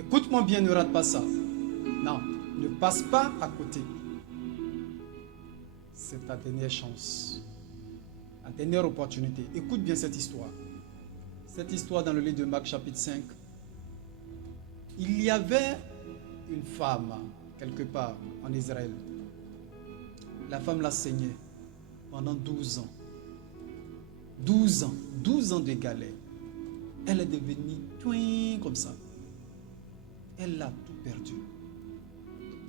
Écoute-moi bien, ne rate pas ça. Non, ne passe pas à côté. C'est ta dernière chance. La dernière opportunité. Écoute bien cette histoire. Cette histoire dans le livre de Marc chapitre 5. Il y avait une femme quelque part en Israël. La femme la saignait pendant 12 ans. 12 ans. 12 ans de galère. Elle est devenue comme ça. Elle a tout perdu.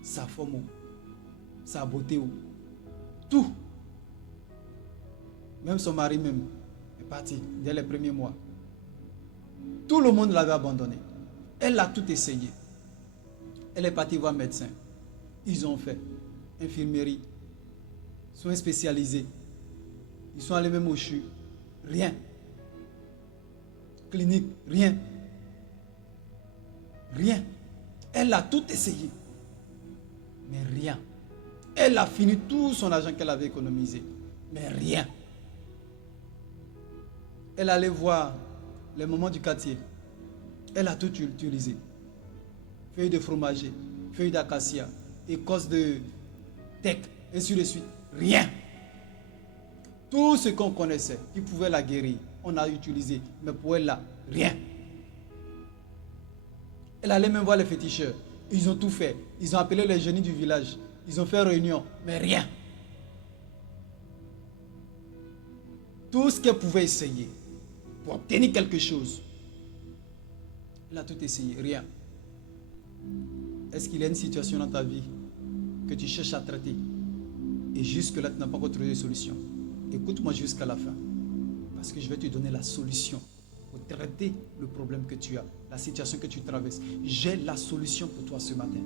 Sa forme, sa beauté, tout. Même son mari même est parti dès les premiers mois. Tout le monde l'avait abandonné. Elle a tout essayé. Elle est partie voir un médecin. Ils ont fait infirmerie, soins spécialisés. Ils sont allés même au CHU. Rien. Clinique, rien. Rien. Elle a tout essayé. Mais rien. Elle a fini tout son argent qu'elle avait économisé. Mais rien. Elle allait voir les mamans du quartier. Elle a tout utilisé. Feuilles de fromager, feuilles d'acacia, écorce de teck, et ainsi de suite. Rien. Tout ce qu'on connaissait, qui pouvait la guérir, on a utilisé. Mais pour elle là, rien. Elle allait même voir les féticheurs. Ils ont tout fait. Ils ont appelé les génies du village. Ils ont fait réunion. Mais rien. Tout ce qu'elle pouvait essayer pour obtenir quelque chose, elle a tout essayé. Rien. Est-ce qu'il y a une situation dans ta vie que tu cherches à traiter et jusque-là tu n'as pas encore trouvé de solution? Écoute-moi jusqu'à la fin. Parce que je vais te donner la solution pour traiter le problème que tu as, la situation que tu traverses. J'ai la solution pour toi ce matin.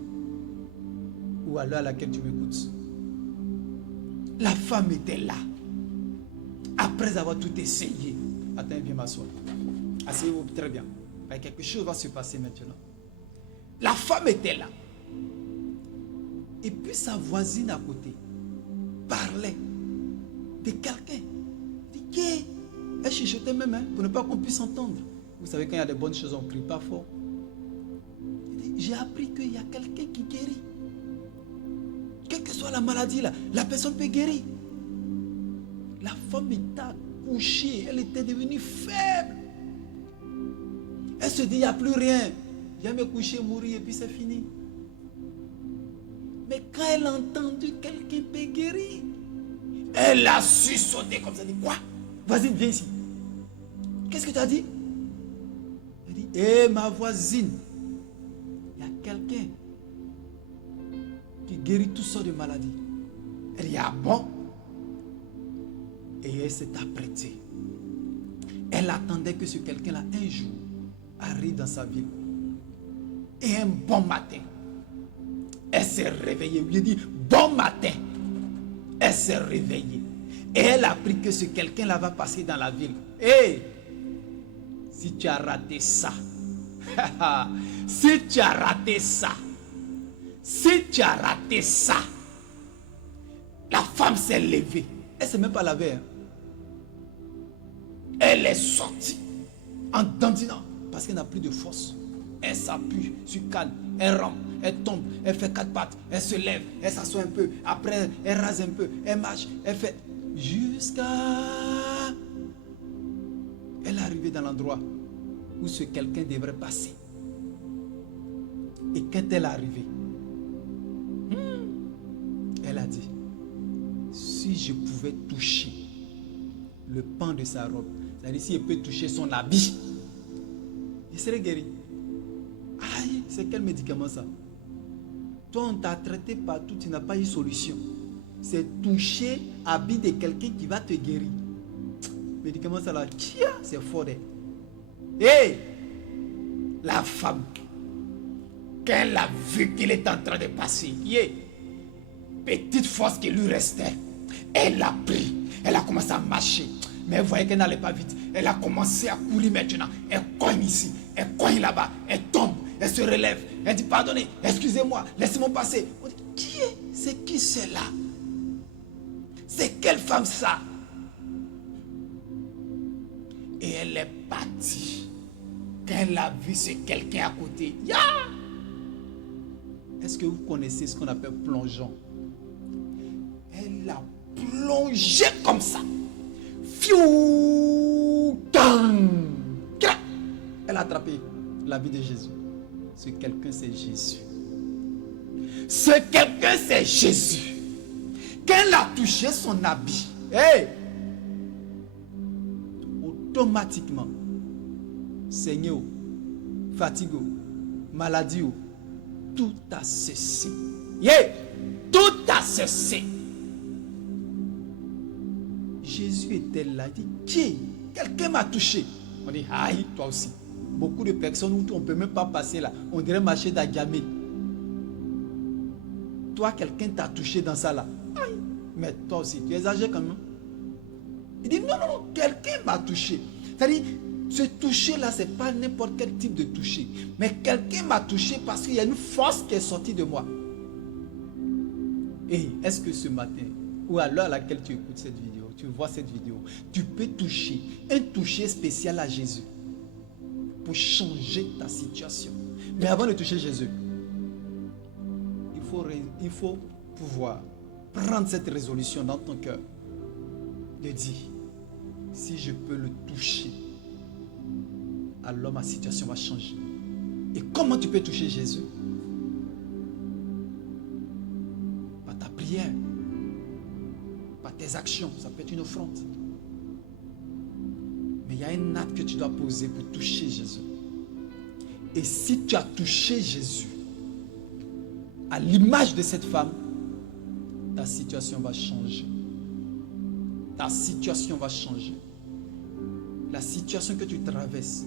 Ou à l'heure à laquelle tu m'écoutes. La femme était là. Après avoir tout essayé. Attends, viens m'asseoir. Asseyez-vous très bien. Quelque chose va se passer maintenant. La femme était là. Et puis sa voisine à côté parlait de quelqu'un. Elle chuchotait même pour ne pas qu'on puisse entendre. Vous savez, quand il y a des bonnes choses, on ne crie pas fort. J'ai appris qu'il y a quelqu'un qui guérit. Quelle que soit la maladie, là, la personne peut guérir. La femme était couchée, elle était devenue faible. Elle se dit, il n'y a plus rien. Je vais me coucher, mourir et puis c'est fini. Mais quand elle a entendu quelqu'un peut guérir, elle a su sauter comme ça. Elle dit, quoi? Vas-y, viens ici. Qu'est-ce que tu as dit? Elle dit, hé, ma voisine, il y a quelqu'un qui guérit toutes sortes de maladies. Elle dit, ah bon? Et elle s'est apprêtée. Elle attendait que ce quelqu'un-là, un jour, arrive dans sa ville. Et un bon matin, elle s'est réveillée. Elle lui a dit, bon matin. Elle s'est réveillée. Et elle a appris que ce quelqu'un-là va passer dans la ville. Hé, si tu as raté ça, si tu as raté ça, si tu as raté ça, la femme s'est levée. Elle ne s'est même pas lavée. Hein. Elle est sortie en dandinant parce qu'elle n'a plus de force. Elle s'appuie sur canne, elle rampe, elle tombe, elle fait 4 pattes, elle se lève, elle s'assoit un peu, après elle rase un peu, elle marche, elle fait jusqu'à... Elle est arrivée dans l'endroit où ce quelqu'un devrait passer. Et quand elle est arrivée, elle a dit, si je pouvais toucher le pan de sa robe, c'est-à-dire si elle peut toucher son habit, il serait guéri. Aïe, c'est quel médicament ça? Toi, on t'a traité partout, tu n'as pas eu solution. C'est toucher l'habit de quelqu'un qui va te guérir. Médicament ça là, c'est fort. Hé, la femme, quand elle a vu qu'il est en train de passer, petite force qui lui restait, elle a pris, elle a commencé à marcher. Mais elle voyait qu'elle n'allait pas vite. Elle a commencé à courir maintenant. Elle cogne ici, elle cogne là-bas, elle tombe, elle se relève. Elle dit, pardonnez, excusez-moi, laissez-moi passer. On dit, qui est? C'est qui c'est-là? C'est quelle femme ça? Et elle est partie. Quand elle a vu ce quelqu'un à côté, Est-ce que vous connaissez ce qu'on appelle plongeon? Elle a plongé comme ça. Fiou, tang, crac. Elle a attrapé la vie de Jésus. Ce quelqu'un, c'est Jésus. Ce quelqu'un, c'est Jésus. Quand elle a touché son habit, hey, automatiquement, saigneur, fatigue, maladie, tout a cessé. Yeah, tout a cessé. Jésus était là, il dit, qui? Quelqu'un m'a touché. On dit, aïe, toi aussi. Beaucoup de personnes où on ne peut même pas passer là. On dirait marcher d'Agamé. Toi, quelqu'un t'a touché dans ça là. Aïe, mais toi aussi, tu exagères quand même. Il dit, non, non, non, quelqu'un m'a touché. C'est-à-dire, ce toucher-là, ce n'est pas n'importe quel type de toucher. Mais quelqu'un m'a touché parce qu'il y a une force qui est sortie de moi. Et est-ce que ce matin, ou à l'heure à laquelle tu écoutes cette vidéo, tu vois cette vidéo, tu peux toucher un toucher spécial à Jésus pour changer ta situation. Mais avant de toucher Jésus, il faut pouvoir prendre cette résolution dans ton cœur de dire, si je peux le toucher, alors ma situation va changer. Et comment tu peux toucher Jésus? Par ta prière, par tes actions, ça peut être une offrande. Mais il y a un acte que tu dois poser pour toucher Jésus. Et si tu as touché Jésus, à l'image de cette femme, ta situation va changer. Ta situation va changer. La situation que tu traverses,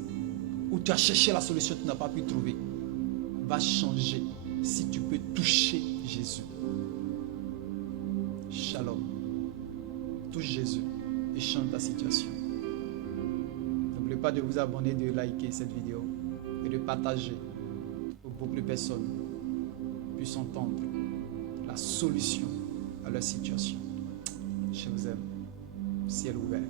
où tu as cherché la solution que tu n'as pas pu trouver, va changer si tu peux toucher Jésus. Shalom. Touche Jésus et change ta situation. N'oubliez pas de vous abonner, de liker cette vidéo et de partager pour que beaucoup de personnes puissent entendre la solution à leur situation. Je vous aime. Ciel ouvert.